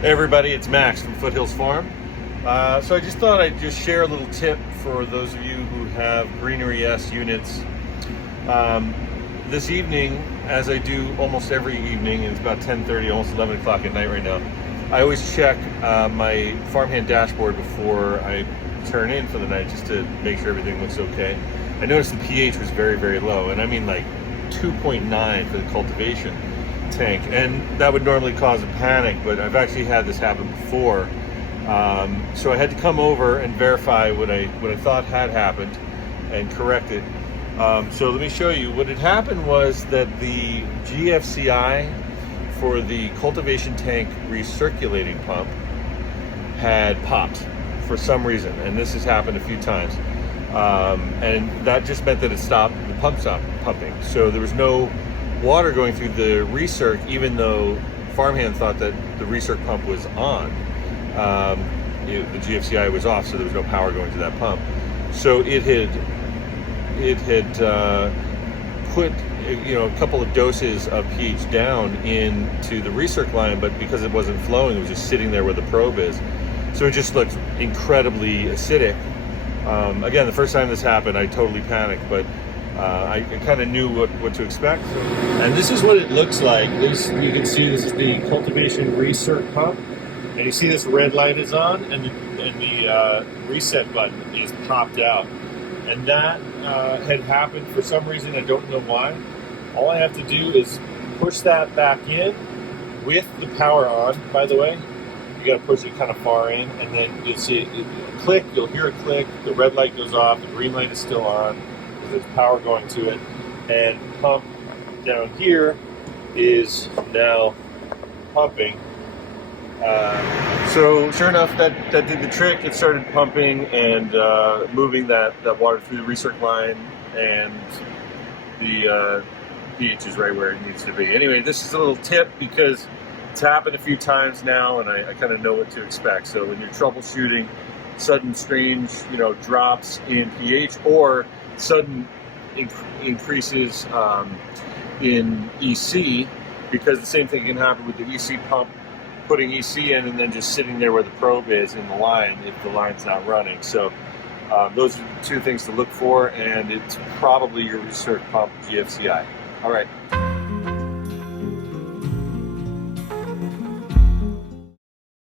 Hey everybody, it's Max from Foothills Farm. So I just thought I'd just share a little tip for those of you who have Greenery S units. This evening, as I do almost every evening, and it's about 10:30, almost 11 o'clock at night right now, I always check my farmhand dashboard before I turn in for the night just to make sure everything looks okay. I noticed the pH was very, very low, and I mean like 2.9 for the cultivation tank, and that would normally cause a panic, but I've actually had this happen before. So I had to come over and verify what I thought had happened and correct it. So let me show you. What had happened was that the GFCI for the cultivation tank recirculating pump had popped for some reason, and this has happened a few times. And that just meant that the pump stopped pumping. So there was no water going through the recirc, even though farmhand thought that the recirc pump was on. The GFCI was off, so there was no power going to that pump. So it had put a couple of doses of pH down into the recirc line, but because it wasn't flowing, it was just sitting there where the probe is. So it just looked incredibly acidic. Again, the first time this happened, I totally panicked, but I kind of knew what to expect. And this is what it looks like. You can see this is the cultivation recirc pump. And you see this red light is on, and the reset button is popped out. And that had happened for some reason, I don't know why. All I have to do is push that back in with the power on, by the way. You gotta push it kind of far in, and then you'll see it click, you'll hear it click, the red light goes off, the green light is still on, there's power going to it, and the pump down here is now pumping. So sure enough, that did the trick. It started pumping and moving that water through the recirc line, and the pH is right where it needs to be. Anyway, this is a little tip because it's happened a few times now, and I kind of know what to expect. So when you're troubleshooting sudden strange drops in pH or sudden increases in EC, because the same thing can happen with the EC pump putting EC in and then just sitting there where the probe is in the line if the line's not running. So those are the two things to look for, and it's probably your recirc pump GFCI. All right.